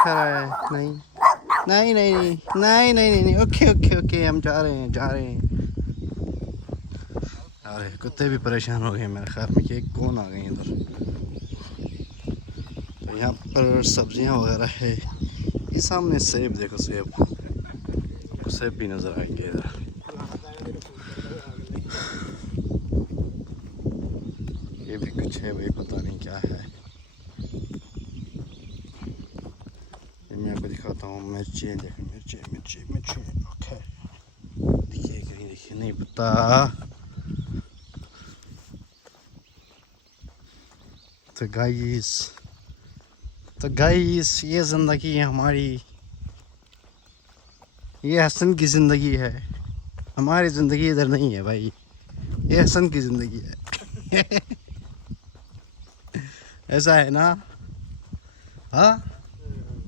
खा रहा है। नहीं नहीं नहीं नहीं नहीं नहीं नहीं। ओके ओके ओके, हम जा रहे हैं जा रहे हैं। अरे कुत्ते भी परेशान हो गए मेरे ख्याल में कि कौन आ गए इधर। तो यहाँ पर सब्जियाँ वगैरह है। ये सामने सेब देखो, सेब, आपको सेब भी नज़र आएंगे इधर। ये भी कुछ है भाई, पता नहीं क्या है। ये मैं आपको दिखाता हूँ। मिर्ची देखो, मिर्ची मिर्ची मिर्ची। ओके, देखिए कहीं, देखिए नहीं पता। तो गाइस ये ज़िंदगी है हमारी, ये हसन की ज़िंदगी है। हमारी ज़िंदगी इधर नहीं है भाई, ये हसन की ज़िंदगी है। ऐसा है ना? हाँ।